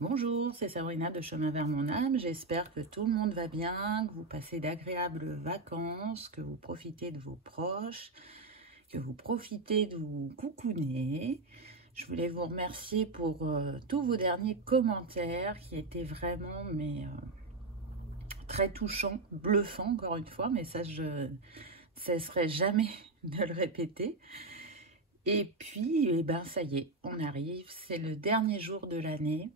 Bonjour, c'est Sabrina de Chemin vers mon âme. J'espère que tout le monde va bien, que vous passez d'agréables vacances, que vous profitez de vos proches, que vous profitez de vous coucouner. Je voulais vous remercier pour tous vos derniers commentaires qui étaient vraiment très touchants, bluffants encore une fois, mais ça je ne cesserai jamais de le répéter. Et puis, eh ben, ça y est, on arrive, c'est le dernier jour de l'année.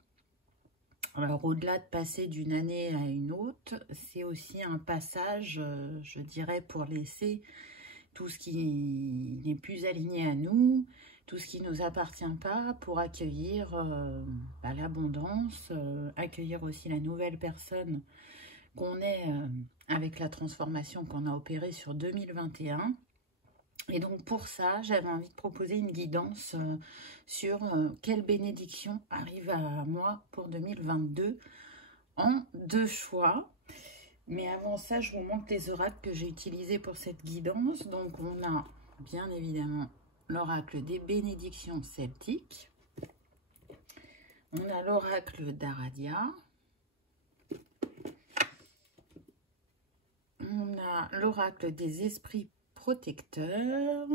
Alors, au-delà de passer d'une année à une autre, c'est aussi un passage, je dirais, pour laisser tout ce qui n'est plus aligné à nous, tout ce qui ne nous appartient pas, pour accueillir l'abondance, accueillir aussi la nouvelle personne qu'on est avec la transformation qu'on a opérée sur 2021. Et donc pour ça, j'avais envie de proposer une guidance sur quelle bénédiction arrive à moi pour 2022 en 2 choix. Mais avant ça, je vous montre les oracles que j'ai utilisés pour cette guidance. Donc on a bien évidemment l'oracle des bénédictions celtiques. On a l'oracle d'Aradia. On a l'oracle des esprits protecteurs,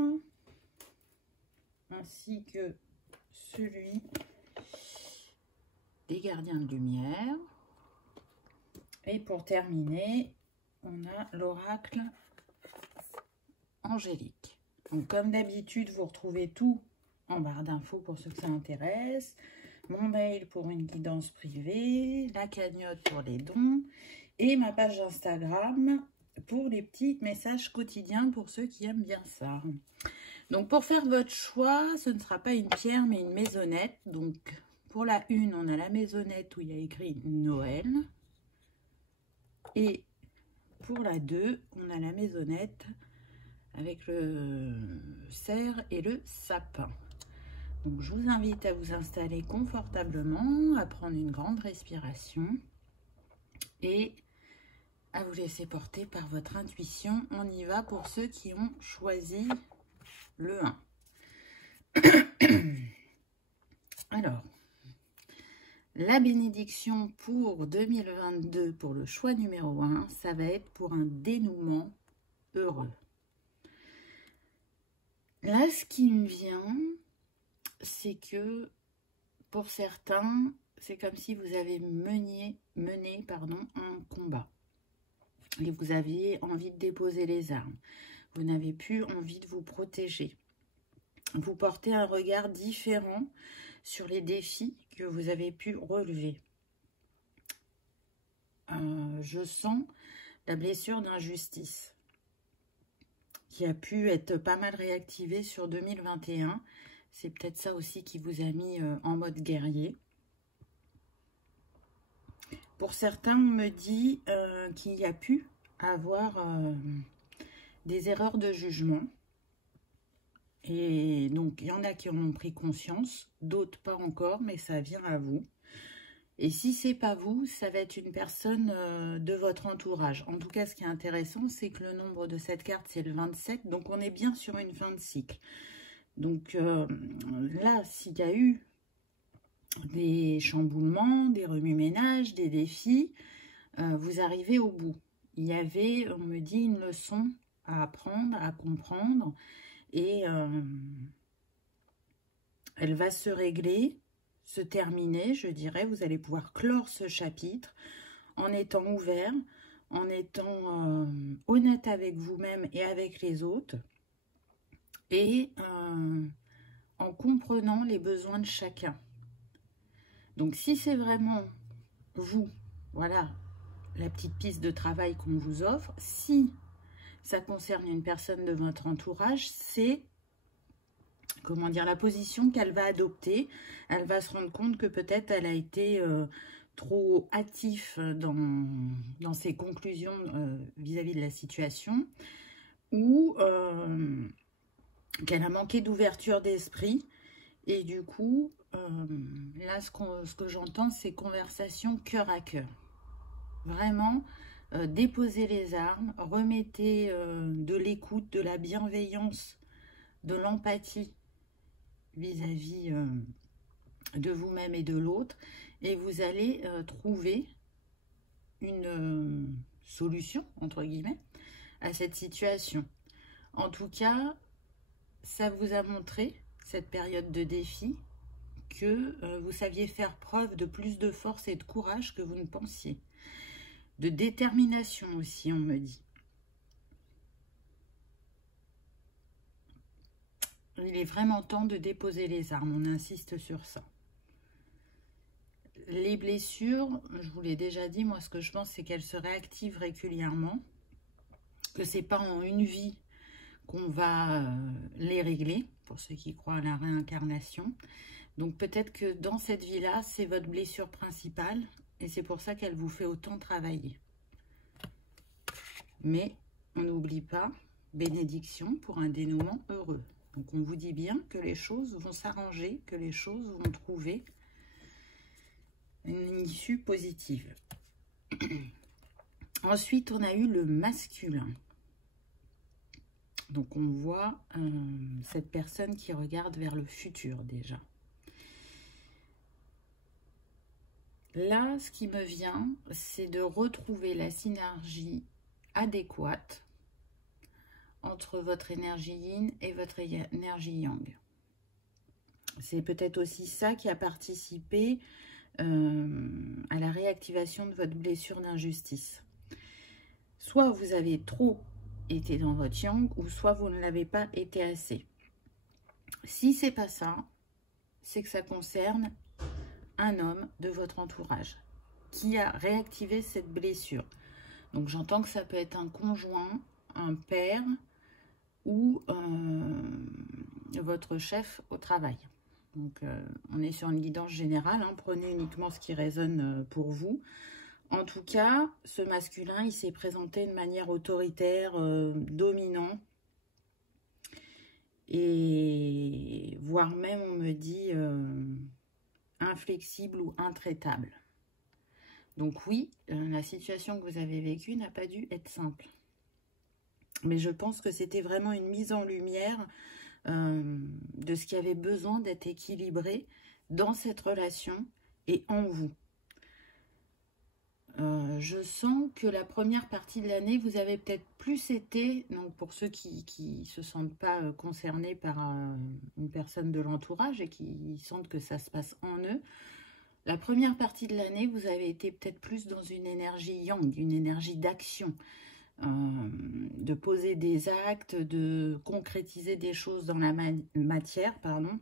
ainsi que celui des gardiens de lumière. Et pour terminer, on a l'oracle angélique. Donc comme d'habitude, vous retrouvez tout en barre d'infos pour ceux que ça intéresse. Mon mail pour une guidance privée, la cagnotte pour les dons et ma page Instagram pour les petits messages quotidiens pour ceux qui aiment bien ça. Donc pour faire votre choix, ce ne sera pas une pierre mais une maisonnette. Donc pour la 1, on a la maisonnette où il y a écrit Noël. Et pour la 2, on a la maisonnette avec le cerf et le sapin. Donc je vous invite à vous installer confortablement, à prendre une grande respiration et à vous laisser porter par votre intuition. On y va pour ceux qui ont choisi le 1. Alors, la bénédiction pour 2022, pour le choix numéro 1, ça va être pour un dénouement heureux. Là, ce qui me vient, c'est que pour certains, c'est comme si vous avez mené un combat. Et vous aviez envie de déposer les armes. Vous n'avez plus envie de vous protéger. Vous portez un regard différent sur les défis que vous avez pu relever. Je sens la blessure d'injustice qui a pu être pas mal réactivée sur 2021. C'est peut-être ça aussi qui vous a mis en mode guerrier. Pour certains, on me dit qu'il y a pu avoir des erreurs de jugement. Et donc, il y en a qui en ont pris conscience, d'autres pas encore, mais ça vient à vous. Et si c'est pas vous, ça va être une personne de votre entourage. En tout cas, ce qui est intéressant, c'est que le nombre de cette carte, c'est le 27. Donc, on est bien sur une fin de cycle. Donc, là, s'il y a eu des chamboulements, des remue-ménages, des défis, vous arrivez au bout. Il y avait, on me dit, une leçon à apprendre, à comprendre. Et elle va se régler, se terminer, je dirais. Vous allez pouvoir clore ce chapitre en étant ouvert, en étant honnête avec vous-même et avec les autres. Et en comprenant les besoins de chacun. Donc, si c'est vraiment vous, voilà, la petite piste de travail qu'on vous offre, si ça concerne une personne de votre entourage, c'est, comment dire, la position qu'elle va adopter. Elle va se rendre compte que peut-être elle a été trop hâtif dans ses conclusions vis-à-vis de la situation, ou qu'elle a manqué d'ouverture d'esprit. Et du coup, là, ce que j'entends, c'est conversation cœur à cœur. Vraiment, déposez les armes, remettez de l'écoute, de la bienveillance, de l'empathie vis-à-vis de vous-même et de l'autre. et vous allez trouver une solution, entre guillemets, à cette situation. En tout cas, ça vous a montré, cette période de défi, que vous saviez faire preuve de plus de force et de courage que vous ne pensiez. De détermination aussi, on me dit. Il est vraiment temps de déposer les armes, on insiste sur ça. Les blessures, je vous l'ai déjà dit, moi ce que je pense c'est qu'elles se réactivent régulièrement, que c'est pas en une vie qu'on va les régler, pour ceux qui croient à la réincarnation. Donc peut-être que dans cette vie-là, c'est votre blessure principale, et c'est pour ça qu'elle vous fait autant travailler. Mais on n'oublie pas, bénédiction pour un dénouement heureux. Donc on vous dit bien que les choses vont s'arranger, que les choses vont trouver une issue positive. Ensuite, on a eu le masculin. Donc on voit cette personne qui regarde vers le futur déjà. Là, ce qui me vient, c'est de retrouver la synergie adéquate entre votre énergie yin et votre énergie yang. C'est peut-être aussi ça qui a participé à la réactivation de votre blessure d'injustice. Soit vous avez trop été dans votre yang, ou soit vous ne l'avez pas été assez. Si c'est pas ça, c'est que ça concerne un homme de votre entourage qui a réactivé cette blessure. Donc j'entends que ça peut être un conjoint, un père ou votre chef au travail. Donc on est sur une guidance générale, hein, prenez uniquement ce qui résonne pour vous. En tout cas, ce masculin, il s'est présenté de manière autoritaire, dominant, et voire même, on me dit, inflexible ou intraitable. Donc oui, la situation que vous avez vécue n'a pas dû être simple. Mais je pense que c'était vraiment une mise en lumière de ce qui avait besoin d'être équilibré dans cette relation et en vous. Je sens que la première partie de l'année, vous avez peut-être plus été, donc pour ceux qui ne se sentent pas concernés par une personne de l'entourage et qui sentent que ça se passe en eux, la première partie de l'année, vous avez été peut-être plus dans une énergie yang, une énergie d'action, de poser des actes, de concrétiser des choses dans la matière, pardon,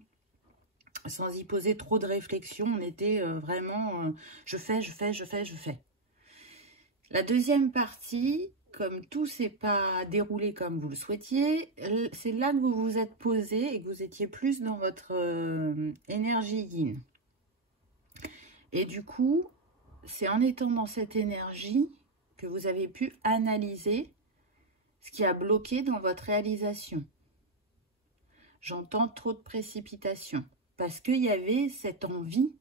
sans y poser trop de réflexion. On était vraiment je fais. La deuxième partie, comme tout s'est pas déroulé comme vous le souhaitiez, c'est là que vous vous êtes posé et que vous étiez plus dans votre énergie yin. Et du coup, c'est en étant dans cette énergie que vous avez pu analyser ce qui a bloqué dans votre réalisation. J'entends trop de précipitation parce qu'il y avait cette envie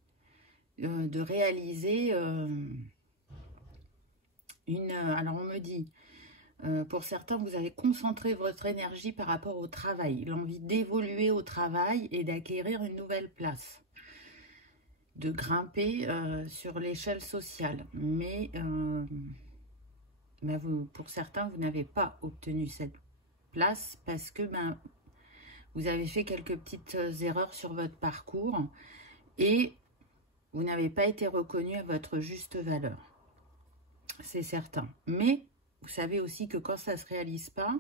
de réaliser alors on me dit, pour certains, vous avez concentré votre énergie par rapport au travail, l'envie d'évoluer au travail et d'acquérir une nouvelle place, de grimper sur l'échelle sociale. Mais pour certains, vous n'avez pas obtenu cette place parce que vous avez fait quelques petites erreurs sur votre parcours et vous n'avez pas été reconnu à votre juste valeur. C'est certain. Mais vous savez aussi que quand ça ne se réalise pas,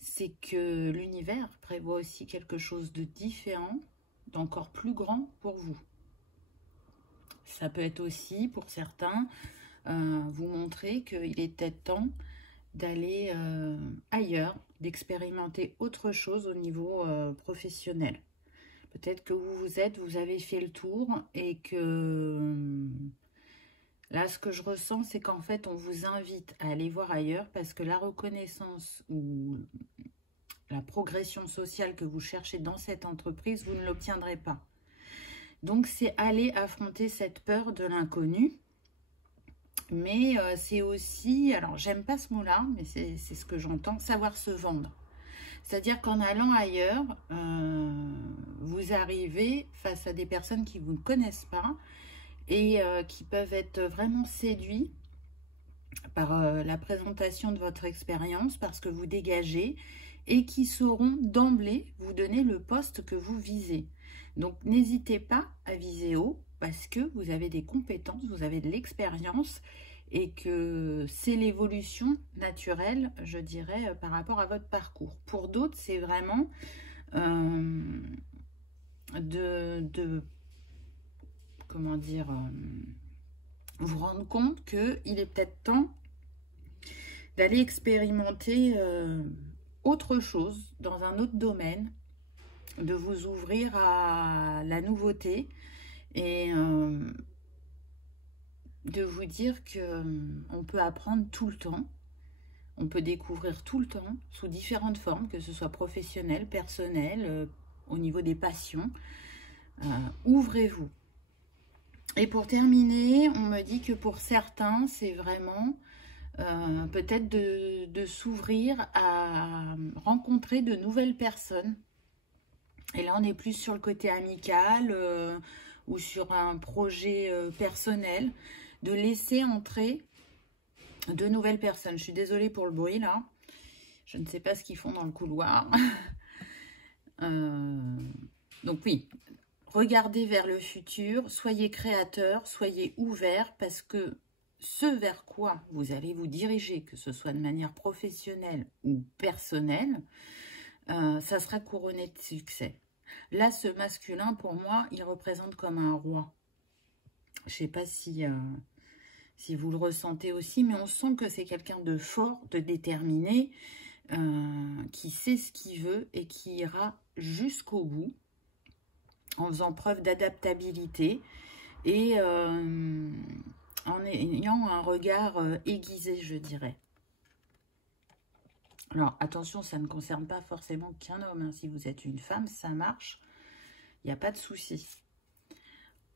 c'est que l'univers prévoit aussi quelque chose de différent, d'encore plus grand pour vous. Ça peut être aussi, pour certains, vous montrer qu'il est peut-être temps d'aller ailleurs, d'expérimenter autre chose au niveau professionnel. Peut-être que vous avez fait le tour et que là, ce que je ressens, c'est qu'en fait, on vous invite à aller voir ailleurs parce que la reconnaissance ou la progression sociale que vous cherchez dans cette entreprise, vous ne l'obtiendrez pas. Donc, c'est aller affronter cette peur de l'inconnu. Mais c'est aussi, alors j'aime pas ce mot-là, mais c'est ce que j'entends, savoir se vendre. C'est-à-dire qu'en allant ailleurs, vous arrivez face à des personnes qui vous ne connaissent pas et qui peuvent être vraiment séduits par la présentation de votre expérience, parce que vous dégagez, et qui sauront d'emblée vous donner le poste que vous visez. Donc n'hésitez pas à viser haut, parce que vous avez des compétences, vous avez de l'expérience, et que c'est l'évolution naturelle, je dirais, par rapport à votre parcours. Pour d'autres, c'est vraiment comment dire, vous rendre compte qu'il est peut-être temps d'aller expérimenter autre chose dans un autre domaine, de vous ouvrir à la nouveauté et de vous dire que on peut apprendre tout le temps, on peut découvrir tout le temps sous différentes formes, que ce soit professionnel, personnel, au niveau des passions. Ouvrez-vous. Et pour terminer, on me dit que pour certains, c'est vraiment peut-être de s'ouvrir à rencontrer de nouvelles personnes. Et là, on est plus sur le côté amical ou sur un projet personnel, de laisser entrer de nouvelles personnes. Je suis désolée pour le bruit, là. Je ne sais pas ce qu'ils font dans le couloir. Donc oui, regardez vers le futur, soyez créateurs, soyez ouverts, parce que ce vers quoi vous allez vous diriger, que ce soit de manière professionnelle ou personnelle, ça sera couronné de succès. Là, ce masculin, pour moi, il représente comme un roi. Je ne sais pas si vous le ressentez aussi, mais on sent que c'est quelqu'un de fort, de déterminé, qui sait ce qu'il veut et qui ira jusqu'au bout, en faisant preuve d'adaptabilité et en ayant un regard aiguisé, je dirais. Alors, attention, ça ne concerne pas forcément qu'un homme. Hein. Si vous êtes une femme, ça marche. Il n'y a pas de souci.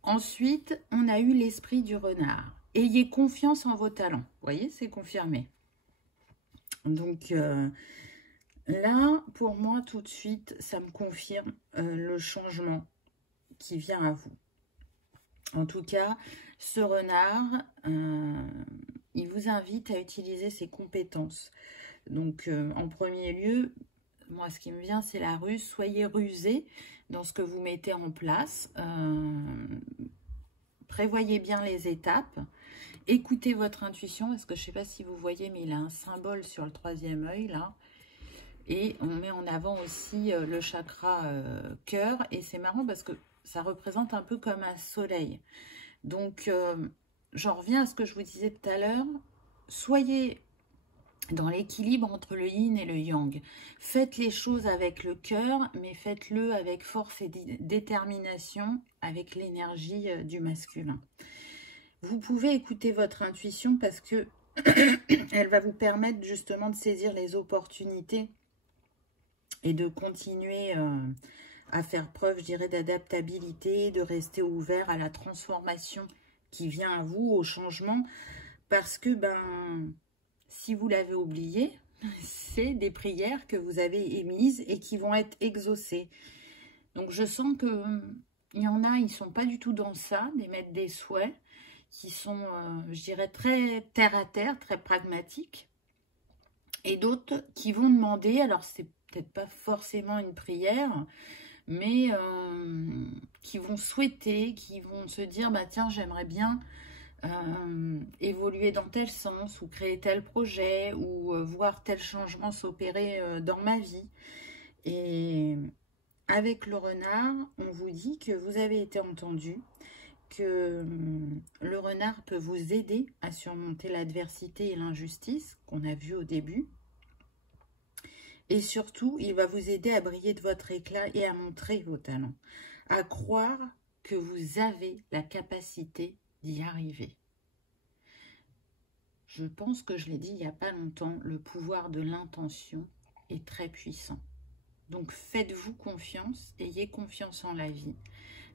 Ensuite, on a eu l'esprit du renard. Ayez confiance en vos talents. Vous voyez, c'est confirmé. Donc, là, pour moi, tout de suite, ça me confirme le changement qui vient à vous. En tout cas, ce renard, il vous invite à utiliser ses compétences. Donc, en premier lieu, moi, ce qui me vient, c'est la ruse. Soyez rusés dans ce que vous mettez en place. Prévoyez bien les étapes. Écoutez votre intuition, parce que je ne sais pas si vous voyez, mais il a un symbole sur le 3e œil, là. Et on met en avant aussi le chakra cœur. Et c'est marrant parce que ça représente un peu comme un soleil. Donc, j'en reviens à ce que je vous disais tout à l'heure. Soyez dans l'équilibre entre le yin et le yang. Faites les choses avec le cœur, mais faites-le avec force et détermination, avec l'énergie du masculin. Vous pouvez écouter votre intuition parce que elle va vous permettre justement de saisir les opportunités et de continuer à faire preuve, je dirais, d'adaptabilité, de rester ouvert à la transformation qui vient à vous, au changement, parce que, si vous l'avez oublié, c'est des prières que vous avez émises et qui vont être exaucées. Donc, je sens que il y en a, ils ne sont pas du tout dans ça, d'émettre des souhaits, qui sont, je dirais, très terre à terre, très pragmatiques. Et d'autres qui vont demander, alors c'est peut-être pas forcément une prière, mais qui vont souhaiter, qui vont se dire, tiens, j'aimerais bien évoluer dans tel sens, ou créer tel projet, ou voir tel changement s'opérer dans ma vie. Et avec le renard, on vous dit que vous avez été entendu, que le renard peut vous aider à surmonter l'adversité et l'injustice qu'on a vu au début. Et surtout, il va vous aider à briller de votre éclat et à montrer vos talents, à croire que vous avez la capacité d'y arriver. Je pense que je l'ai dit il n'y a pas longtemps, le pouvoir de l'intention est très puissant. Donc faites-vous confiance, ayez confiance en la vie.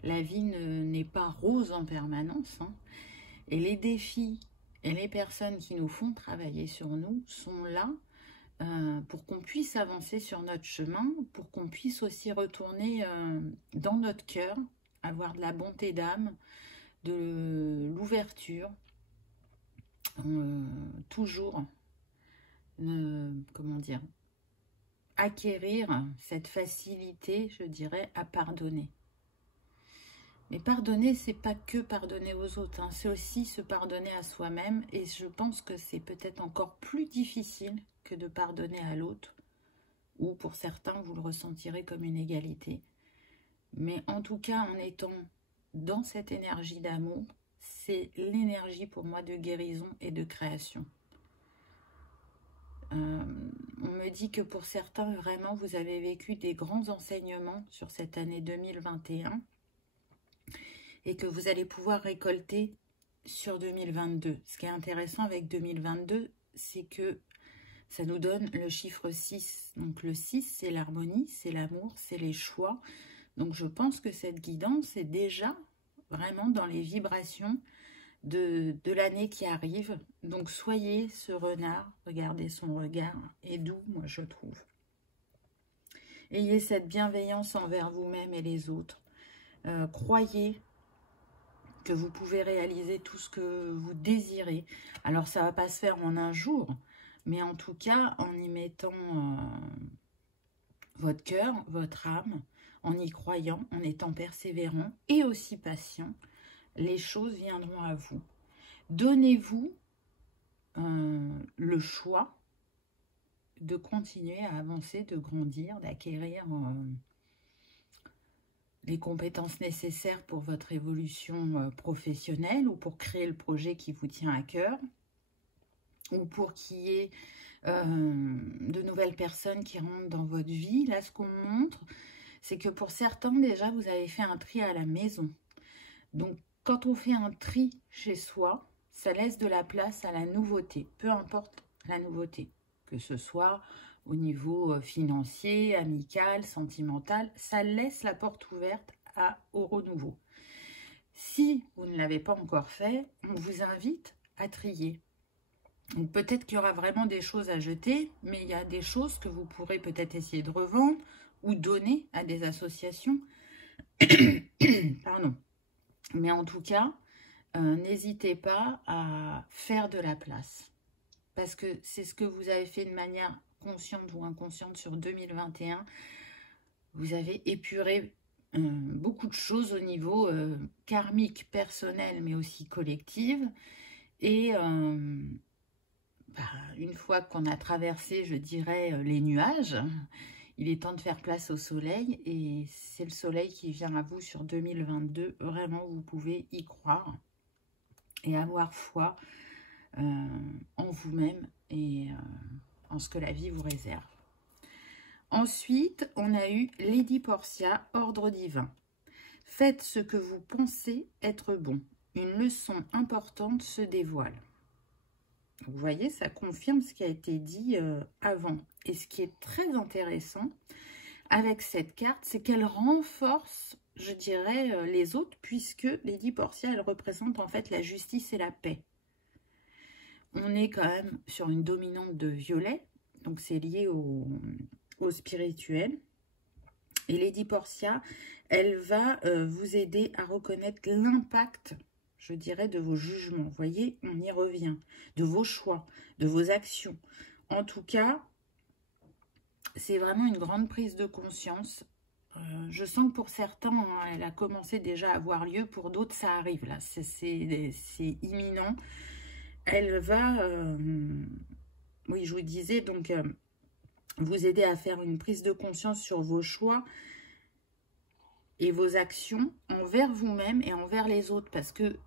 La vie n'est pas rose en permanence, hein. Et les défis et les personnes qui nous font travailler sur nous sont là pour qu'on puisse avancer sur notre chemin, pour qu'on puisse aussi retourner dans notre cœur, avoir de la bonté d'âme, de l'ouverture, toujours, comment dire, acquérir cette facilité, je dirais, à pardonner. Mais pardonner, c'est pas que pardonner aux autres, hein, c'est aussi se pardonner à soi-même. Et je pense que c'est peut-être encore plus difficile que de pardonner à l'autre. Ou pour certains, vous le ressentirez comme une égalité. Mais en tout cas, en étant dans cette énergie d'amour, c'est l'énergie pour moi de guérison et de création. On me dit que pour certains, vraiment, vous avez vécu des grands enseignements sur cette année 2021 et que vous allez pouvoir récolter sur 2022. Ce qui est intéressant avec 2022, c'est que ça nous donne le chiffre 6. Donc le 6, c'est l'harmonie, c'est l'amour, c'est les choix. Donc je pense que cette guidance est déjà vraiment dans les vibrations de l'année qui arrive. Donc soyez ce renard, regardez son regard, est doux, moi je trouve. Ayez cette bienveillance envers vous-même et les autres. Croyez que vous pouvez réaliser tout ce que vous désirez. Alors ça ne va pas se faire en un jour, mais en tout cas en y mettant votre cœur, votre âme, en y croyant, en étant persévérant et aussi patient, les choses viendront à vous. Donnez-vous le choix de continuer à avancer, de grandir, d'acquérir les compétences nécessaires pour votre évolution professionnelle ou pour créer le projet qui vous tient à cœur ou pour qu'il y ait de nouvelles personnes qui rentrent dans votre vie. Là, ce qu'on montre, c'est que pour certains, déjà, vous avez fait un tri à la maison. Donc, quand on fait un tri chez soi, ça laisse de la place à la nouveauté, peu importe la nouveauté, que ce soit au niveau financier, amical, sentimental, ça laisse la porte ouverte au renouveau. Si vous ne l'avez pas encore fait, on vous invite à trier. Donc peut-être qu'il y aura vraiment des choses à jeter, mais il y a des choses que vous pourrez peut-être essayer de revendre ou donner à des associations. Pardon. Mais en tout cas, n'hésitez pas à faire de la place. Parce que c'est ce que vous avez fait de manière consciente ou inconsciente sur 2021. Vous avez épuré beaucoup de choses au niveau karmique, personnel, mais aussi collectif. Et une fois qu'on a traversé, je dirais, les nuages, il est temps de faire place au soleil. Et c'est le soleil qui vient à vous sur 2022. Vraiment, vous pouvez y croire et avoir foi en vous-même et en ce que la vie vous réserve. Ensuite, on a eu Lady Portia, ordre divin. Faites ce que vous pensez être bon. Une leçon importante se dévoile. Vous voyez, ça confirme ce qui a été dit avant. Et ce qui est très intéressant avec cette carte, c'est qu'elle renforce, je dirais, les autres, puisque Lady Portia, elle représente en fait la justice et la paix. On est quand même sur une dominante de violet, donc c'est lié au spirituel. Et Lady Portia, elle va vous aider à reconnaître l'impact, je dirais, de vos jugements. Vous voyez, on y revient. De vos choix, de vos actions. En tout cas, c'est vraiment une grande prise de conscience. Je sens que pour certains, elle a commencé déjà à avoir lieu. Pour d'autres, ça arrive là. C'est imminent. Elle va, oui, je vous disais, donc, vous aider à faire une prise de conscience sur vos choix et vos actions envers vous-même et envers les autres. Parce que,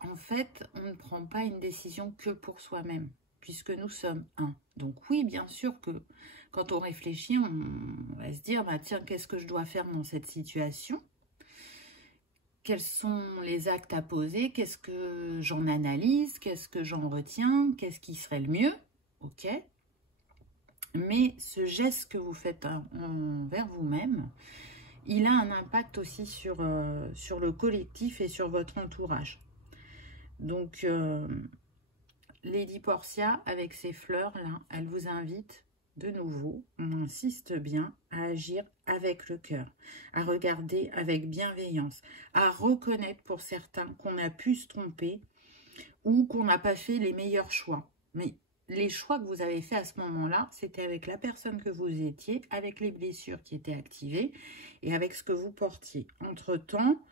en fait, on ne prend pas une décision que pour soi-même, puisque nous sommes un. Donc oui, bien sûr que quand on réfléchit, on va se dire, bah, tiens, qu'est-ce que je dois faire dans cette situation ? Quels sont les actes à poser? Qu'est-ce que j'en analyse? Qu'est-ce que j'en retiens? Qu'est-ce qui serait le mieux? Ok. Mais ce geste que vous faites envers vous-même, il a un impact aussi sur le collectif et sur votre entourage. Donc, Lady Portia, avec ses fleurs, là, elle vous invite de nouveau, on insiste bien à agir avec le cœur, à regarder avec bienveillance, à reconnaître pour certains qu'on a pu se tromper ou qu'on n'a pas fait les meilleurs choix. Mais les choix que vous avez faits à ce moment-là, c'était avec la personne que vous étiez, avec les blessures qui étaient activées et avec ce que vous portiez. Entre-temps,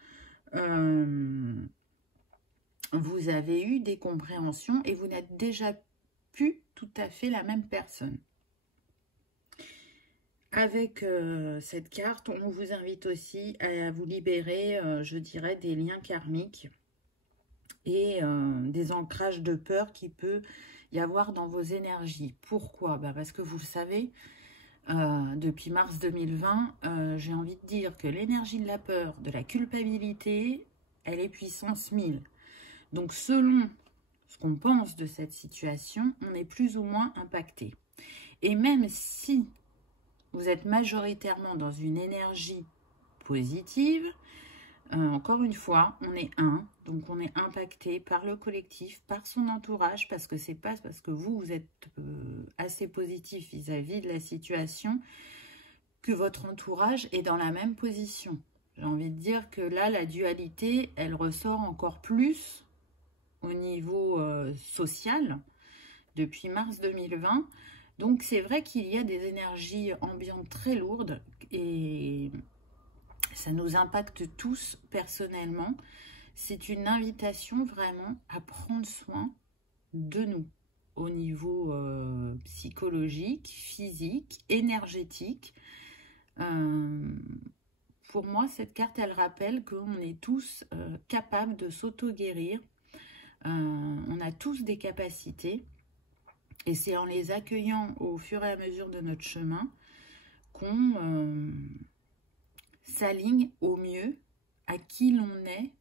vous avez eu des compréhensions et vous n'êtes déjà plus tout à fait la même personne. Avec cette carte, on vous invite aussi à vous libérer, je dirais, des liens karmiques et des ancrages de peur qui peut y avoir dans vos énergies. Pourquoi? Parce que vous le savez, depuis mars 2020, j'ai envie de dire que l'énergie de la peur, de la culpabilité, elle est puissance 1000. Donc selon ce qu'on pense de cette situation, on est plus ou moins impacté. Et même si vous êtes majoritairement dans une énergie positive, encore une fois, on est un, donc on est impacté par le collectif, par son entourage, parce que c'est pas parce que vous êtes assez positif vis-à-vis de la situation que votre entourage est dans la même position. J'ai envie de dire que là, la dualité, elle ressort encore plus au niveau social depuis mars 2020. Donc c'est vrai qu'il y a des énergies ambiantes très lourdes et ça nous impacte tous personnellement. C'est une invitation vraiment à prendre soin de nous au niveau psychologique, physique, énergétique. Pour moi, cette carte, elle rappelle qu'on est tous capables de s'auto-guérir. On a tous des capacités. Et c'est en les accueillant au fur et à mesure de notre chemin qu'on s'aligne au mieux à qui l'on est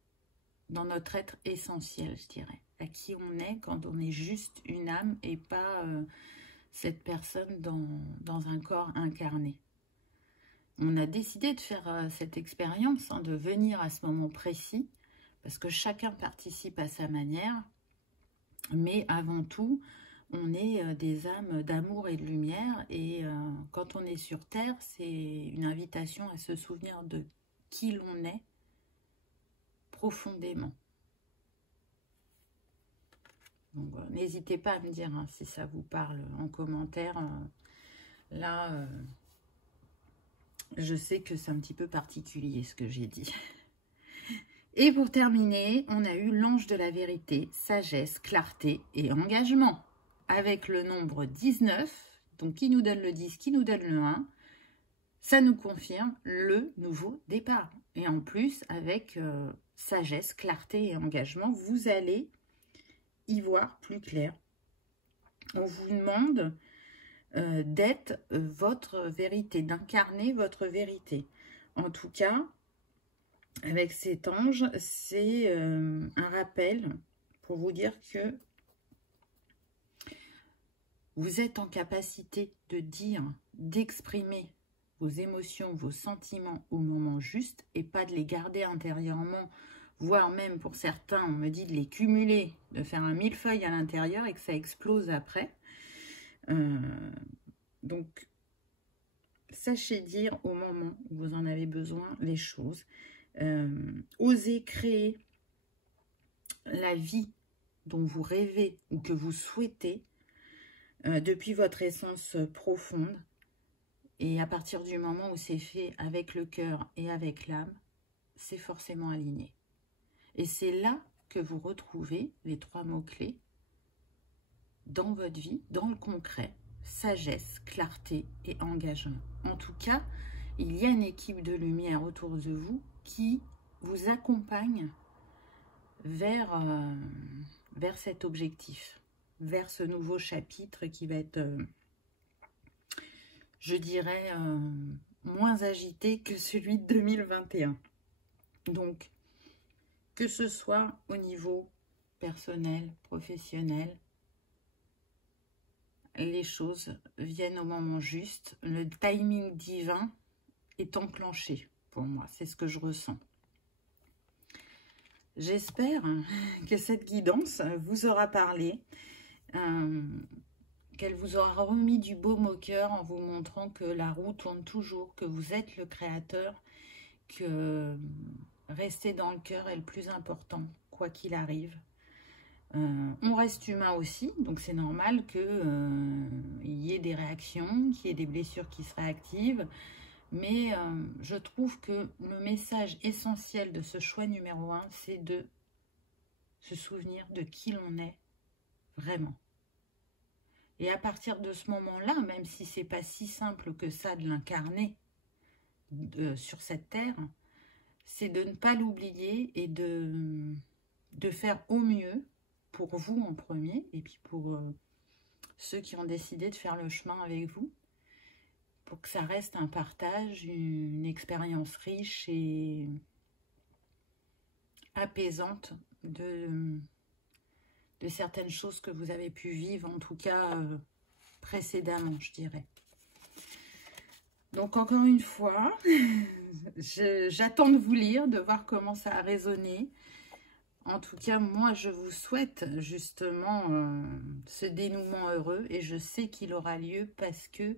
dans notre être essentiel, je dirais. À qui on est quand on est juste une âme et pas cette personne dans un corps incarné. On a décidé de faire cette expérience, de venir à ce moment précis, parce que chacun participe à sa manière, mais avant tout, on est des âmes d'amour et de lumière et quand on est sur Terre, c'est une invitation à se souvenir de qui l'on est profondément. Donc n'hésitez pas à me dire si ça vous parle en commentaire. Là, je sais que c'est un petit peu particulier ce que j'ai dit. Et pour terminer, on a eu l'ange de la vérité, sagesse, clarté et engagement. Avec le nombre 19, donc qui nous donne le 10, qui nous donne le 1, ça nous confirme le nouveau départ. Et en plus, avec sagesse, clarté et engagement, vous allez y voir plus clair. On vous demande d'être votre vérité, d'incarner votre vérité. En tout cas, avec cet ange, c'est un rappel pour vous dire que vous êtes en capacité de dire, d'exprimer vos émotions, vos sentiments au moment juste et pas de les garder intérieurement, voire même pour certains, on me dit de les cumuler, de faire un millefeuille à l'intérieur et que ça explose après. Donc, sachez dire au moment où vous en avez besoin les choses. Osez créer la vie dont vous rêvez ou que vous souhaitez depuis votre essence profonde. Et à partir du moment où c'est fait avec le cœur et avec l'âme, c'est forcément aligné. Et c'est là que vous retrouvez les 3 mots-clés dans votre vie, dans le concret: sagesse, clarté et engagement. En tout cas, il y a une équipe de lumière autour de vous qui vous accompagne vers cet objectif, vers ce nouveau chapitre qui va être, je dirais, moins agité que celui de 2021. Donc, que ce soit au niveau personnel, professionnel, les choses viennent au moment juste. Le timing divin est enclenché pour moi, c'est ce que je ressens. J'espère que cette guidance vous aura parlé, qu'elle vous aura remis du baume au cœur en vous montrant que la roue tourne toujours, que vous êtes le créateur, que rester dans le cœur est le plus important, quoi qu'il arrive. On reste humain aussi, donc c'est normal qu'il y ait des réactions, qu'il y ait des blessures qui se réactivent. Mais je trouve que le message essentiel de ce choix numéro 1, c'est de se souvenir de qui l'on est vraiment. Et à partir de ce moment-là, même si c'est pas si simple que ça de l'incarner sur cette terre, c'est de ne pas l'oublier et de faire au mieux pour vous en premier, et puis pour ceux qui ont décidé de faire le chemin avec vous, pour que ça reste un partage, une expérience riche et apaisante de certaines choses que vous avez pu vivre, en tout cas précédemment, je dirais. Donc encore une fois, j'attends de vous lire, de voir comment ça a résonné. En tout cas, moi, je vous souhaite justement ce dénouement heureux et je sais qu'il aura lieu parce que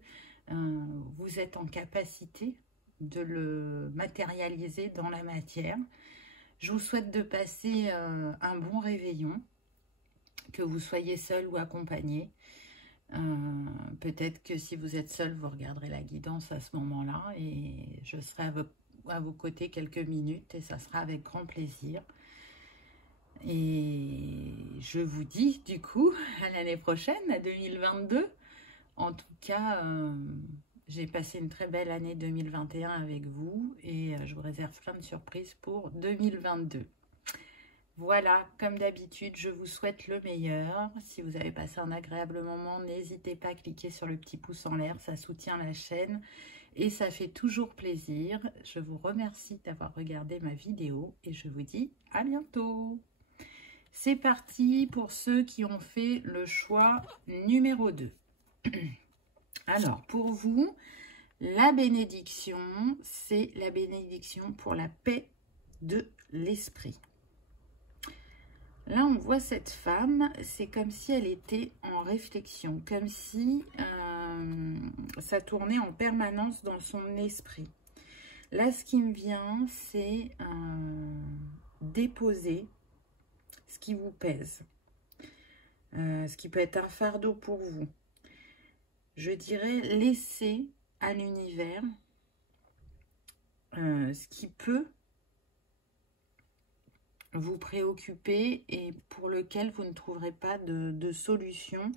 vous êtes en capacité de le matérialiser dans la matière. Je vous souhaite de passer un bon réveillon, que vous soyez seul ou accompagné. Peut-être que si vous êtes seul, vous regarderez la guidance à ce moment-là et je serai à vos côtés quelques minutes et ça sera avec grand plaisir. Et je vous dis du coup à l'année prochaine, à 2022. En tout cas, j'ai passé une très belle année 2021 avec vous et je vous réserve plein de surprises pour 2022. Voilà, comme d'habitude, je vous souhaite le meilleur. Si vous avez passé un agréable moment, n'hésitez pas à cliquer sur le petit pouce en l'air, ça soutient la chaîne et ça fait toujours plaisir. Je vous remercie d'avoir regardé ma vidéo et je vous dis à bientôt. C'est parti pour ceux qui ont fait le choix numéro 2. Alors, pour vous, la bénédiction, c'est la bénédiction pour la paix de l'esprit. Là, on voit cette femme, c'est comme si elle était en réflexion, comme si ça tournait en permanence dans son esprit. Là, ce qui me vient, c'est déposer ce qui vous pèse, ce qui peut être un fardeau pour vous. Je dirais laisser à l'univers ce qui peut vous préoccuper et pour lequel vous ne trouverez pas de solution.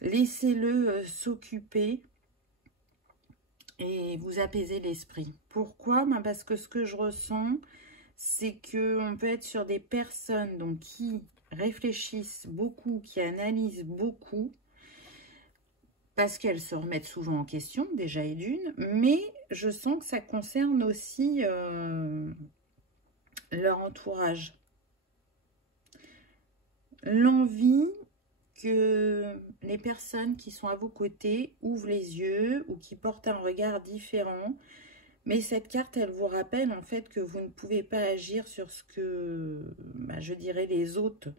Laissez-le s'occuper et vous apaiser l'esprit. Pourquoi? Parce que ce que je ressens, c'est qu'on peut être sur des personnes donc, qui réfléchissent beaucoup, qui analysent beaucoup, parce qu'elles se remettent souvent en question, déjà et d'une, mais je sens que ça concerne aussi leur entourage. L'envie que les personnes qui sont à vos côtés ouvrent les yeux ou qui portent un regard différent. Mais cette carte, elle vous rappelle en fait que vous ne pouvez pas agir sur ce que, je dirais, les autres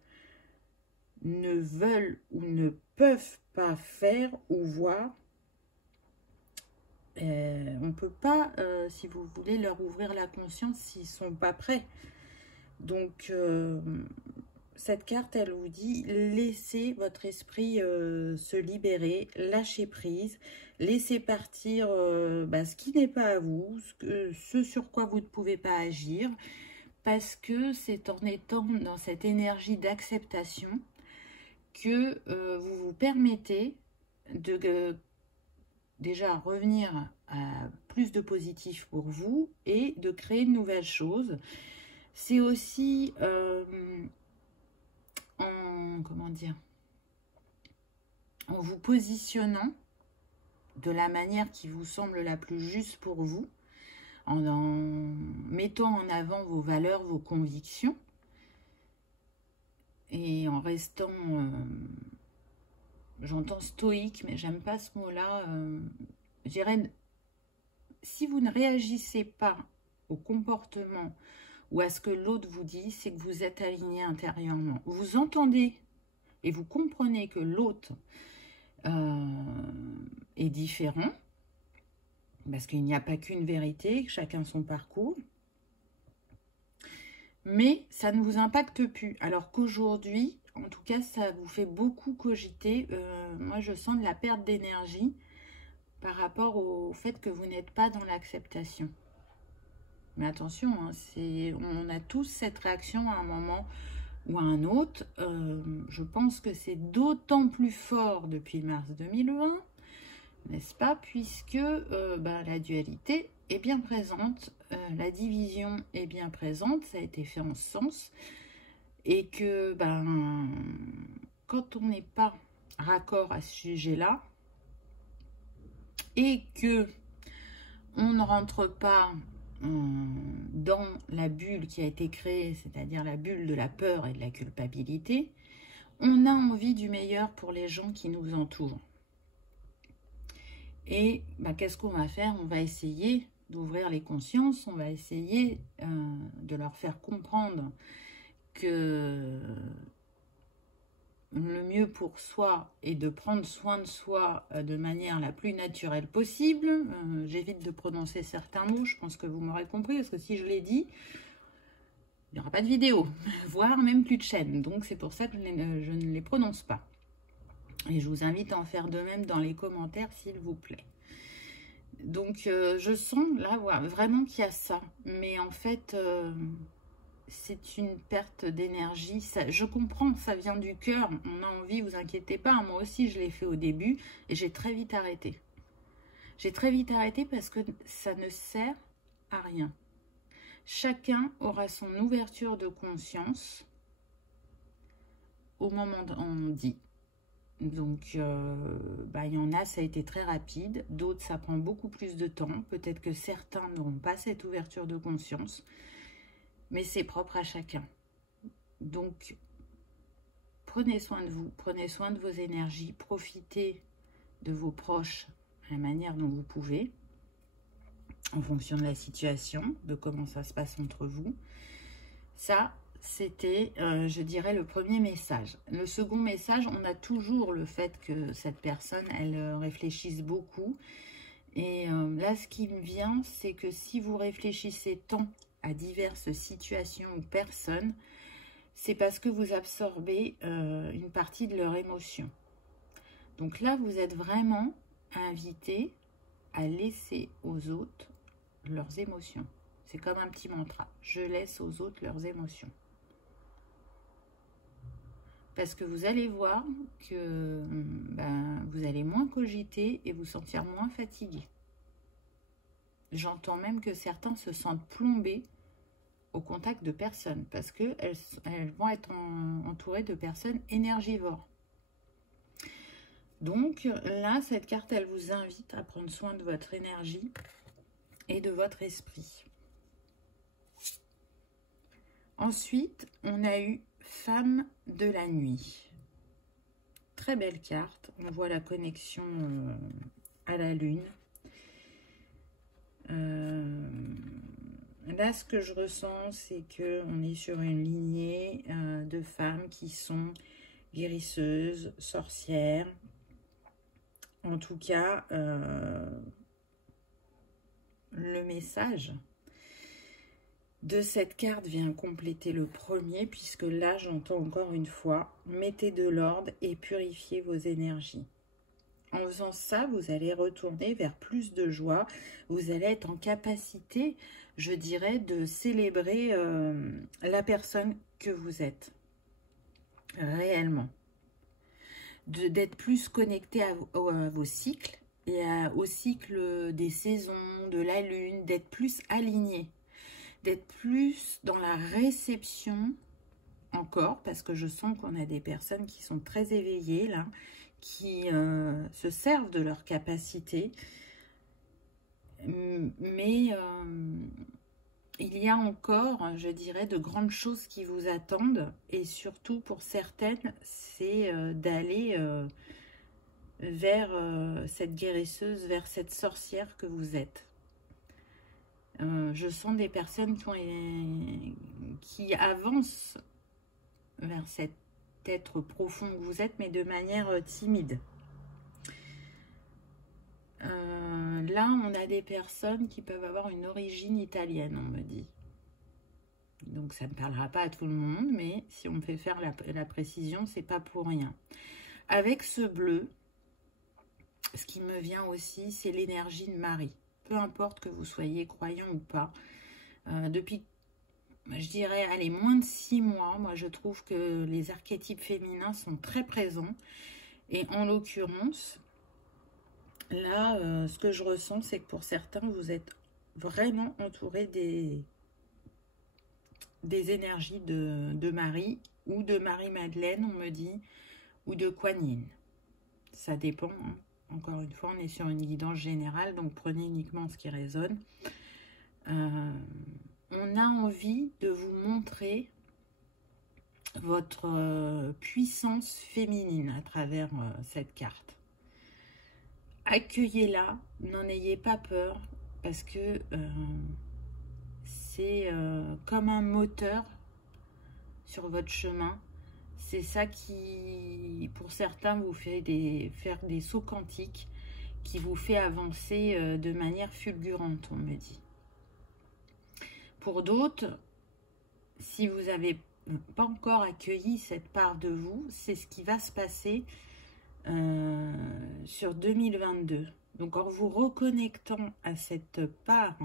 ne veulent ou ne peuvent pas faire ou voir. On ne peut pas, si vous voulez, leur ouvrir la conscience s'ils ne sont pas prêts. Donc, cette carte, elle vous dit, laissez votre esprit se libérer, lâchez prise, laissez partir ce qui n'est pas à vous, ce sur quoi vous ne pouvez pas agir, parce que c'est en étant dans cette énergie d'acceptation que vous vous permettez de déjà revenir à plus de positif pour vous et de créer de nouvelles choses. C'est aussi en vous positionnant de la manière qui vous semble la plus juste pour vous, en mettant en avant vos valeurs, vos convictions, et en restant, j'entends stoïque, mais j'aime pas ce mot-là, je dirais, si vous ne réagissez pas au comportement ou à ce que l'autre vous dit, c'est que vous êtes aligné intérieurement. Vous entendez et vous comprenez que l'autre est différent, parce qu'il n'y a pas qu'une vérité, chacun son parcours. Mais ça ne vous impacte plus. Alors qu'aujourd'hui, en tout cas, ça vous fait beaucoup cogiter. Moi, je sens de la perte d'énergie par rapport au fait que vous n'êtes pas dans l'acceptation. Mais attention, hein, on a tous cette réaction à un moment ou à un autre. Je pense que c'est d'autant plus fort depuis mars 2020, n'est-ce pas? Puisque la dualité est bien présente, la division est bien présente, ça a été fait en ce sens. Et que quand on n'est pas raccord à ce sujet-là, et que on ne rentre pas dans la bulle qui a été créée, c'est-à-dire la bulle de la peur et de la culpabilité, on a envie du meilleur pour les gens qui nous entourent. Et qu'est-ce qu'on va faire? On va essayer d'ouvrir les consciences, on va essayer de leur faire comprendre que le mieux pour soi est de prendre soin de soi de manière la plus naturelle possible. J'évite de prononcer certains mots, je pense que vous m'aurez compris, parce que si je l'ai dit, il n'y aura pas de vidéo, voire même plus de chaîne. Donc c'est pour ça que je ne les prononce pas. Et je vous invite à en faire de même dans les commentaires, s'il vous plaît. Donc je sens là vraiment qu'il y a ça. Mais en fait... c'est une perte d'énergie. Je comprends, ça vient du cœur. On a envie, vous inquiétez pas. Moi aussi, je l'ai fait au début et j'ai très vite arrêté. J'ai très vite arrêté parce que ça ne sert à rien. Chacun aura son ouverture de conscience au moment dit. Donc, il y en a, ça a été très rapide. D'autres, ça prend beaucoup plus de temps. Peut-être que certains n'auront pas cette ouverture de conscience. Mais c'est propre à chacun. Donc, prenez soin de vous, prenez soin de vos énergies, profitez de vos proches à la manière dont vous pouvez, en fonction de la situation, de comment ça se passe entre vous. Ça, c'était, je dirais, le premier message. Le second message, on a toujours le fait que cette personne, elle réfléchisse beaucoup. Et là, ce qui me vient, c'est que si vous réfléchissez tant à diverses situations ou personnes, c'est parce que vous absorbez une partie de leur émotion. Donc là, vous êtes vraiment invité à laisser aux autres leurs émotions. C'est comme un petit mantra. Je laisse aux autres leurs émotions. Parce que vous allez voir que vous allez moins cogiter et vous sentir moins fatigué. J'entends même que certains se sentent plombés au contact de personnes parce qu'elles vont être entourées de personnes énergivores. Donc là, cette carte, elle vous invite à prendre soin de votre énergie et de votre esprit. Ensuite, on a eu Femme de la nuit. Très belle carte. On voit la connexion à la lune. Là, ce que je ressens, c'est qu'on est sur une lignée de femmes qui sont guérisseuses, sorcières. En tout cas, le message de cette carte vient compléter le premier, puisque là, j'entends encore une fois, mettez de l'ordre et purifiez vos énergies. En faisant ça, vous allez retourner vers plus de joie. Vous allez être en capacité, je dirais, de célébrer la personne que vous êtes. Réellement. D'être plus connecté à vos cycles et au cycle des saisons, de la lune, d'être plus aligné. D'être plus dans la réception encore, parce que je sens qu'on a des personnes qui sont très éveillées là, qui se servent de leur capacité, mais il y a encore, je dirais, de grandes choses qui vous attendent, et surtout pour certaines, c'est d'aller vers cette guérisseuse, vers cette sorcière que vous êtes. Je sens des personnes qui avancent vers cet être profond que vous êtes, mais de manière timide. Là, on a des personnes qui peuvent avoir une origine italienne, on me dit. Donc, ça ne parlera pas à tout le monde, mais si on me fait faire la précision, c'est pas pour rien. Avec ce bleu, ce qui me vient aussi, c'est l'énergie de Marie. Peu importe que vous soyez croyant ou pas. Depuis, je dirais, allez, moins de 6 mois, moi, je trouve que les archétypes féminins sont très présents. Et en l'occurrence, là, ce que je ressens, c'est que pour certains, vous êtes vraiment entouré des énergies de Marie ou de Marie-Madeleine, on me dit, ou de Kuan Yin. Ça dépend, hein. Encore une fois, on est sur une guidance générale, donc prenez uniquement ce qui résonne. On a envie de vous montrer votre puissance féminine à travers cette carte. Accueillez-la, n'en ayez pas peur, parce que c'est comme un moteur sur votre chemin. C'est ça qui, pour certains, vous fait faire des sauts quantiques, qui vous fait avancer de manière fulgurante, on me dit. Pour d'autres, si vous n'avez pas encore accueilli cette part de vous, c'est ce qui va se passer sur 2022. Donc, en vous reconnectant à cette part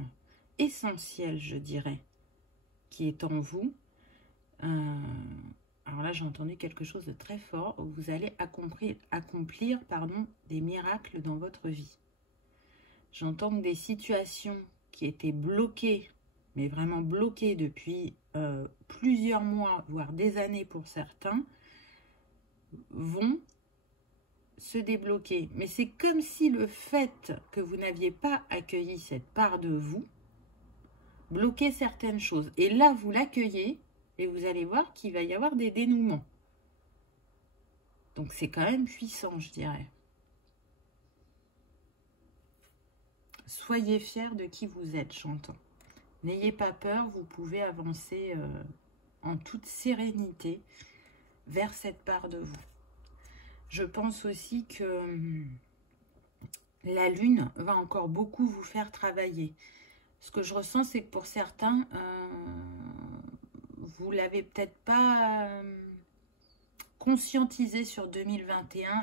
essentielle, je dirais, qui est en vous, alors là, j'ai entendu quelque chose de très fort. Vous allez accomplir des miracles dans votre vie. J'entends que des situations qui étaient bloquées, mais vraiment bloquées depuis plusieurs mois, voire des années pour certains, vont se débloquer. Mais c'est comme si le fait que vous n'aviez pas accueilli cette part de vous bloquait certaines choses. Et là, vous l'accueillez. Et vous allez voir qu'il va y avoir des dénouements. Donc, c'est quand même puissant, je dirais. Soyez fiers de qui vous êtes, j'entends. N'ayez pas peur, vous pouvez avancer en toute sérénité vers cette part de vous. Je pense aussi que la Lune va encore beaucoup vous faire travailler. Ce que je ressens, c'est que pour certains... vous l'avez peut-être pas conscientisé sur 2021,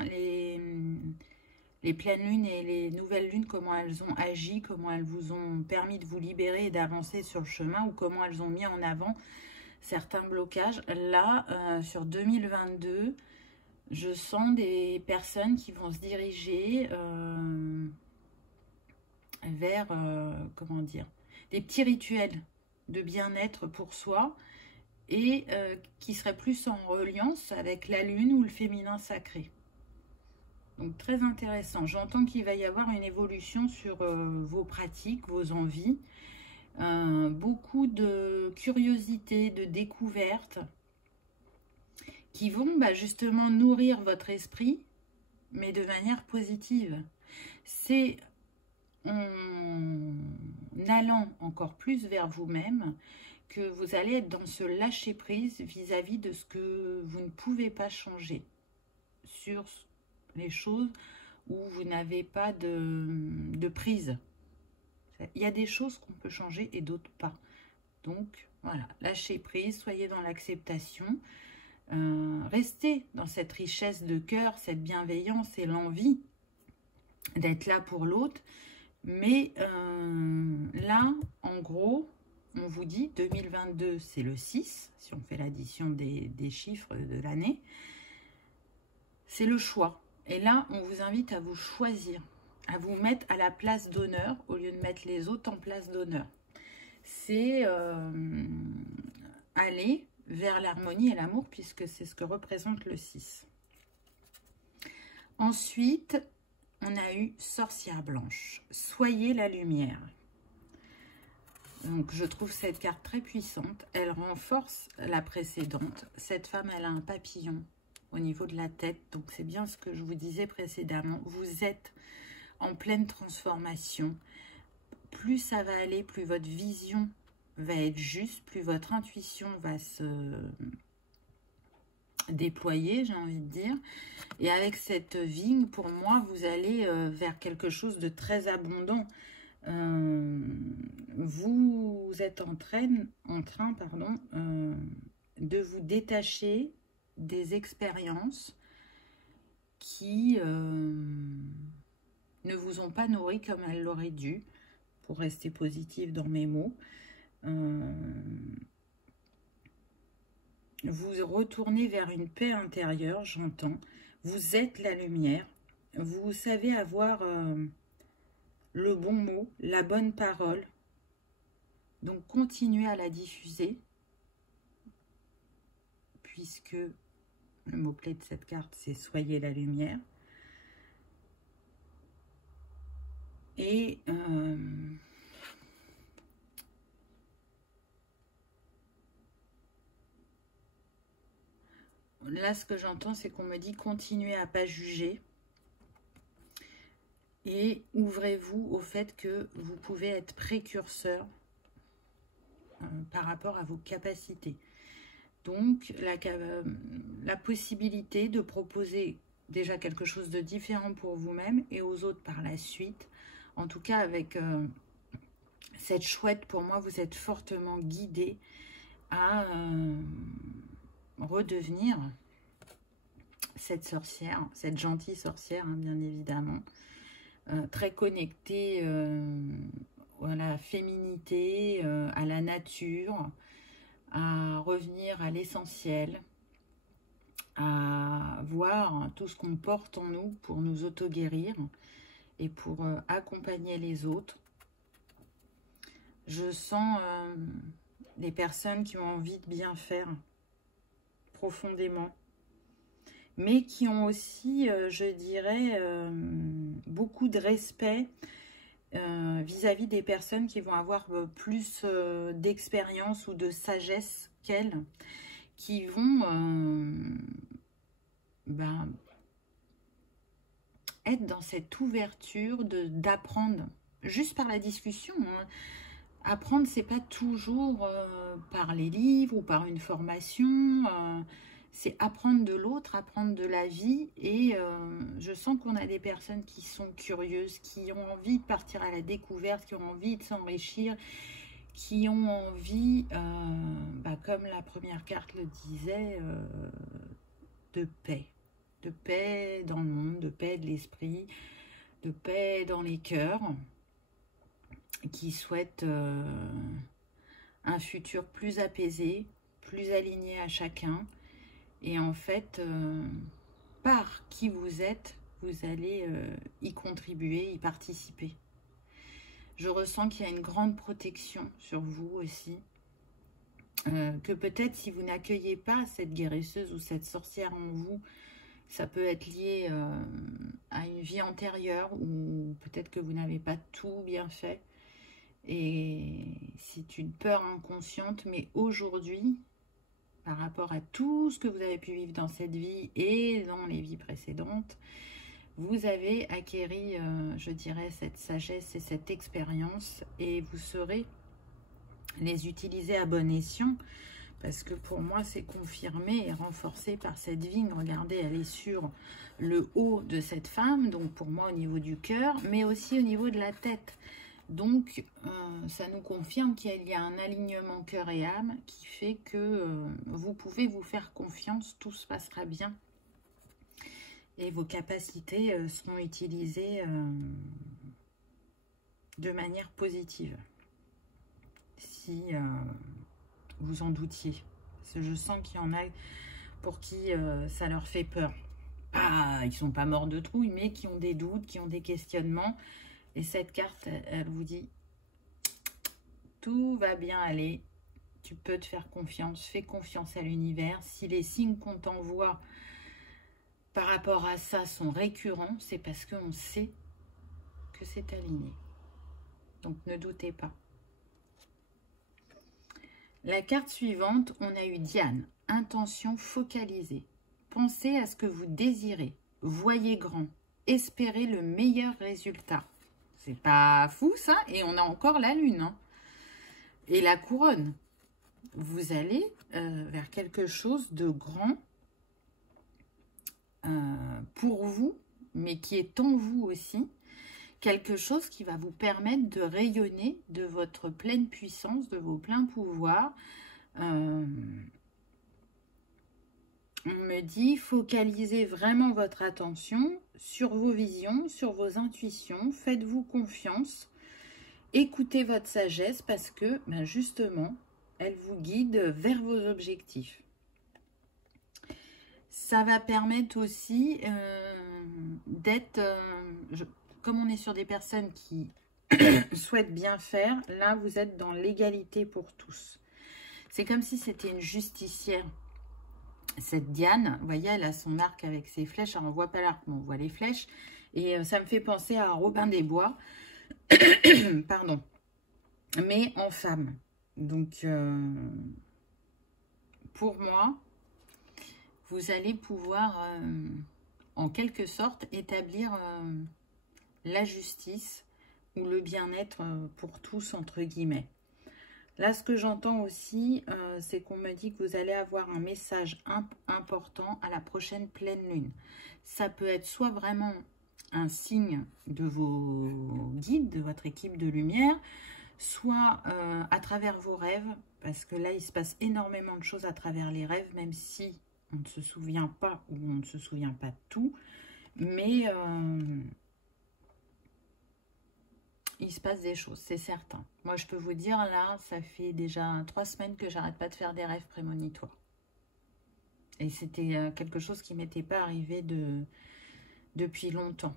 les pleines lunes et les nouvelles lunes, comment elles ont agi, comment elles vous ont permis de vous libérer et d'avancer sur le chemin, ou comment elles ont mis en avant certains blocages. Là, sur 2022, je sens des personnes qui vont se diriger vers, comment dire, des petits rituels de bien-être pour soi, et qui serait plus en reliance avec la lune ou le féminin sacré. Donc très intéressant. J'entends qu'il va y avoir une évolution sur vos pratiques, vos envies, beaucoup de curiosité, de découverte, qui vont justement nourrir votre esprit, mais de manière positive. C'est en allant encore plus vers vous-même que vous allez être dans ce lâcher-prise vis-à-vis de ce que vous ne pouvez pas changer, sur les choses où vous n'avez pas de prise. Il y a des choses qu'on peut changer et d'autres pas. Donc, voilà, lâchez prise, soyez dans l'acceptation, restez dans cette richesse de cœur, cette bienveillance et l'envie d'être là pour l'autre. Mais là, en gros... on vous dit 2022, c'est le 6, si on fait l'addition des chiffres de l'année. C'est le choix. Et là, on vous invite à vous choisir, à vous mettre à la place d'honneur au lieu de mettre les autres en place d'honneur. C'est aller vers l'harmonie et l'amour, puisque c'est ce que représente le 6. Ensuite, on a eu Sorcière Blanche. Soyez la lumière. Donc, je trouve cette carte très puissante. Elle renforce la précédente. Cette femme, elle a un papillon au niveau de la tête. Donc, c'est bien ce que je vous disais précédemment. Vous êtes en pleine transformation. Plus ça va aller, plus votre vision va être juste, plus votre intuition va déployer, j'ai envie de dire. Et avec cette vigne, pour moi, vous allez vers quelque chose de très abondant. Vous êtes en train de vous détacher des expériences qui ne vous ont pas nourri comme elles l'auraient dû, pour rester positif dans mes mots. Vous retournez vers une paix intérieure, j'entends. Vous êtes la lumière. Vous savez avoir le bon mot, la bonne parole. Donc, continuez à la diffuser, puisque le mot-clé de cette carte, c'est « Soyez la lumière ». Et là, ce que j'entends, c'est qu'on me dit « Continuez à ne pas juger ». Et ouvrez-vous au fait que vous pouvez être précurseur par rapport à vos capacités. Donc, la possibilité de proposer déjà quelque chose de différent pour vous-même et aux autres par la suite. En tout cas, avec cette chouette, pour moi, vous êtes fortement guidé à redevenir cette sorcière, cette gentille sorcière, hein, bien évidemment. Très connectée à la féminité, à la nature, à revenir à l'essentiel, à voir tout ce qu'on porte en nous pour nous auto-guérir et pour accompagner les autres. Je sens des personnes qui ont envie de bien faire profondément, mais qui ont aussi, je dirais, beaucoup de respect vis-à-vis des personnes qui vont avoir plus d'expérience ou de sagesse qu'elles, qui vont être dans cette ouverture d'apprendre, juste par la discussion. Hein. Apprendre, c'est pas toujours par les livres ou par une formation, c'est apprendre de l'autre, apprendre de la vie. Et je sens qu'on a des personnes qui sont curieuses, qui ont envie de partir à la découverte, qui ont envie de s'enrichir, qui ont envie, comme la première carte le disait, de paix. De paix dans le monde, de paix de l'esprit, de paix dans les cœurs, qui souhaitent un futur plus apaisé, plus aligné à chacun. Et en fait, par qui vous êtes, vous allez y contribuer, y participer. Je ressens qu'il y a une grande protection sur vous aussi. Que peut-être si vous n'accueillez pas cette guérisseuse ou cette sorcière en vous, ça peut être lié à une vie antérieure ou peut-être que vous n'avez pas tout bien fait. Et c'est une peur inconsciente, mais aujourd'hui, par rapport à tout ce que vous avez pu vivre dans cette vie et dans les vies précédentes, vous avez acquéri, je dirais, cette sagesse et cette expérience et vous saurez les utiliser à bon escient parce que pour moi, c'est confirmé et renforcé par cette vigne. Regardez, elle est sur le haut de cette femme, donc pour moi au niveau du cœur, mais aussi au niveau de la tête. Donc, ça nous confirme qu'il y a un alignement cœur et âme qui fait que vous pouvez vous faire confiance, tout se passera bien. Et vos capacités seront utilisées de manière positive. Si vous en doutiez. Parce que je sens qu'il y en a pour qui ça leur fait peur. Ils ne sont pas morts de trouille, mais qui ont des doutes, qui ont des questionnements. Et cette carte, elle vous dit, tout va bien aller, tu peux te faire confiance, fais confiance à l'univers. Si les signes qu'on t'envoie par rapport à ça sont récurrents, c'est parce qu'on sait que c'est aligné. Donc ne doutez pas. La carte suivante, on a eu Diane, intention focalisée. Pensez à ce que vous désirez, voyez grand, espérez le meilleur résultat. C'est pas fou ça, et on a encore la lune. Hein. Et la couronne. Vous allez vers quelque chose de grand pour vous, mais qui est en vous aussi, quelque chose qui va vous permettre de rayonner de votre pleine puissance, de vos pleins pouvoirs. On me dit, focalisez vraiment votre attention sur vos visions, sur vos intuitions, faites-vous confiance, écoutez votre sagesse parce que ben justement, elle vous guide vers vos objectifs. Ça va permettre aussi d'être, comme on est sur des personnes qui souhaitent bien faire, là vous êtes dans l'égalité pour tous. C'est comme si c'était une justicière. Cette Diane, vous voyez, elle a son arc avec ses flèches. Alors, on ne voit pas l'arc, mais on voit les flèches. Et ça me fait penser à Robin des Bois. Pardon. Mais en femme. Donc, pour moi, vous allez pouvoir, en quelque sorte, établir la justice ou le bien-être pour tous, entre guillemets. Là, ce que j'entends aussi, c'est qu'on me dit que vous allez avoir un message important à la prochaine pleine lune. Ça peut être soit vraiment un signe de vos guides, de votre équipe de lumière, soit à travers vos rêves, parce que là, il se passe énormément de choses à travers les rêves, même si on ne se souvient pas ou on ne se souvient pas de tout. Mais il se passe des choses, c'est certain. Moi, je peux vous dire, là, ça fait déjà 3 semaines que j'arrête pas de faire des rêves prémonitoires. Et c'était quelque chose qui ne m'était pas arrivé depuis longtemps.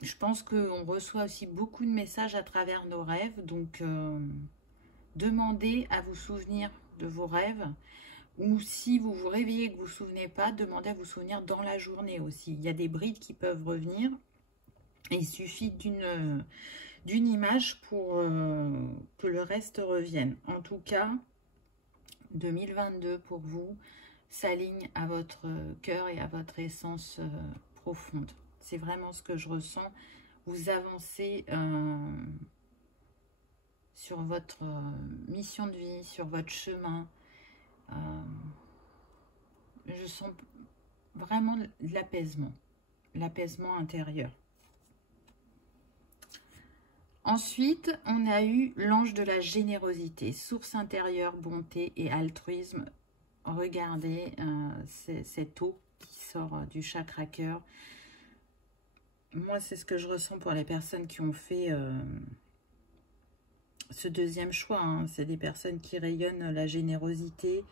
Je pense qu'on reçoit aussi beaucoup de messages à travers nos rêves. Donc, demandez à vous souvenir de vos rêves. Ou si vous vous réveillez et que vous ne vous souvenez pas, demandez à vous souvenir dans la journée aussi. Il y a des brides qui peuvent revenir. Et il suffit d'une image pour que le reste revienne. En tout cas, 2022 pour vous s'aligne à votre cœur et à votre essence profonde. C'est vraiment ce que je ressens. Vous avancez sur votre mission de vie, sur votre chemin. Je sens vraiment l'apaisement intérieur. Ensuite, on a eu l'ange de la générosité, source intérieure, bonté et altruisme. Regardez cette eau qui sort du chakra cœur. Moi, c'est ce que je ressens pour les personnes qui ont fait ce deuxième choix. Hein. C'est des personnes qui rayonnent la générosité,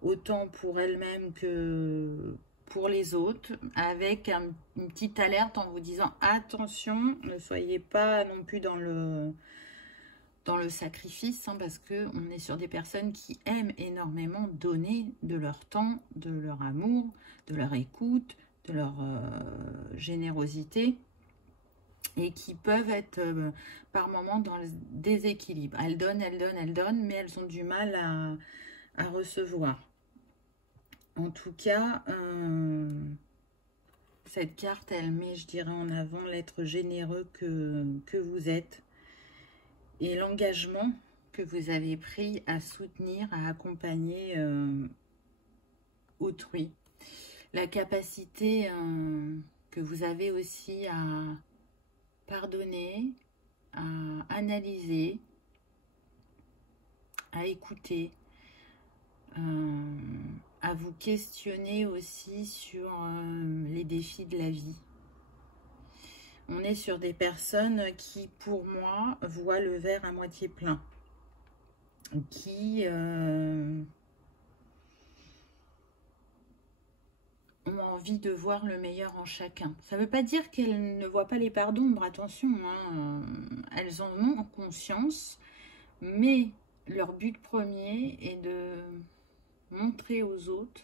autant pour elles-mêmes que pour les autres, avec une petite alerte en vous disant attention, ne soyez pas non plus dans le sacrifice, hein, parce qu'on est sur des personnes qui aiment énormément donner de leur temps, de leur amour, de leur écoute, de leur générosité, et qui peuvent être par moments dans le déséquilibre. Elles donnent, mais elles ont du mal à recevoir. En tout cas, cette carte, elle met, je dirais, en avant l'être généreux que vous êtes et l'engagement que vous avez pris à soutenir, à accompagner autrui. La capacité que vous avez aussi à pardonner, à analyser, à écouter, à vous questionner aussi sur les défis de la vie. On est sur des personnes qui, pour moi, voient le verre à moitié plein, qui ont envie de voir le meilleur en chacun. Ça ne veut pas dire qu'elles ne voient pas les parts d'ombre, attention, hein, elles en ont conscience, mais leur but premier est de montrer aux autres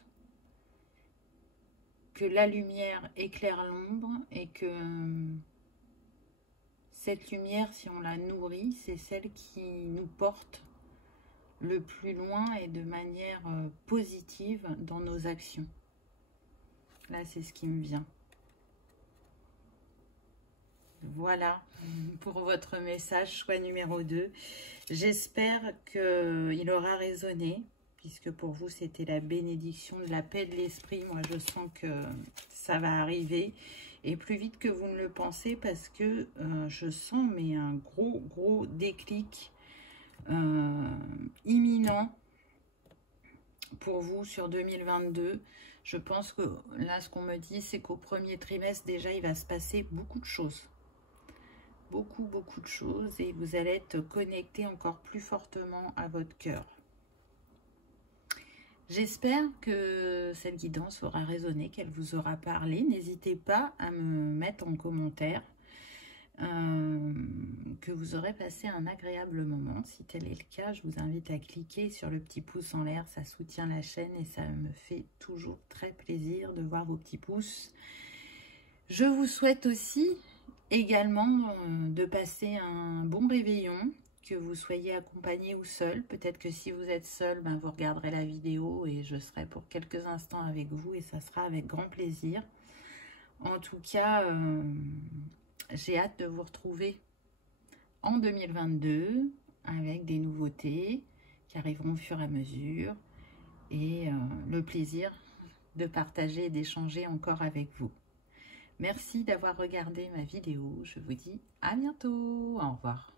que la lumière éclaire l'ombre et que cette lumière, si on la nourrit, c'est celle qui nous porte le plus loin et de manière positive dans nos actions. Là, c'est ce qui me vient. Voilà pour votre message, choix numéro 2. J'espère qu'il aura résonné. puisque pour vous, c'était la bénédiction de la paix de l'esprit. Moi, je sens que ça va arriver, et plus vite que vous ne le pensez, parce que je sens mais un gros déclic imminent pour vous sur 2022. Je pense que là, ce qu'on me dit, c'est qu'au premier trimestre, déjà, il va se passer beaucoup de choses. Beaucoup de choses, et vous allez être connecté encore plus fortement à votre cœur. J'espère que cette guidance aura résonné, qu'elle vous aura parlé. N'hésitez pas à me mettre en commentaire que vous aurez passé un agréable moment. Si tel est le cas, je vous invite à cliquer sur le petit pouce en l'air, ça soutient la chaîne et ça me fait toujours très plaisir de voir vos petits pouces. Je vous souhaite aussi également de passer un bon réveillon, que vous soyez accompagné ou seul. Peut-être que si vous êtes seul, ben vous regarderez la vidéo et je serai pour quelques instants avec vous, et ça sera avec grand plaisir. En tout cas, j'ai hâte de vous retrouver en 2022 avec des nouveautés qui arriveront au fur et à mesure, et le plaisir de partager et d'échanger encore avec vous. Merci d'avoir regardé ma vidéo. Je vous dis à bientôt. Au revoir.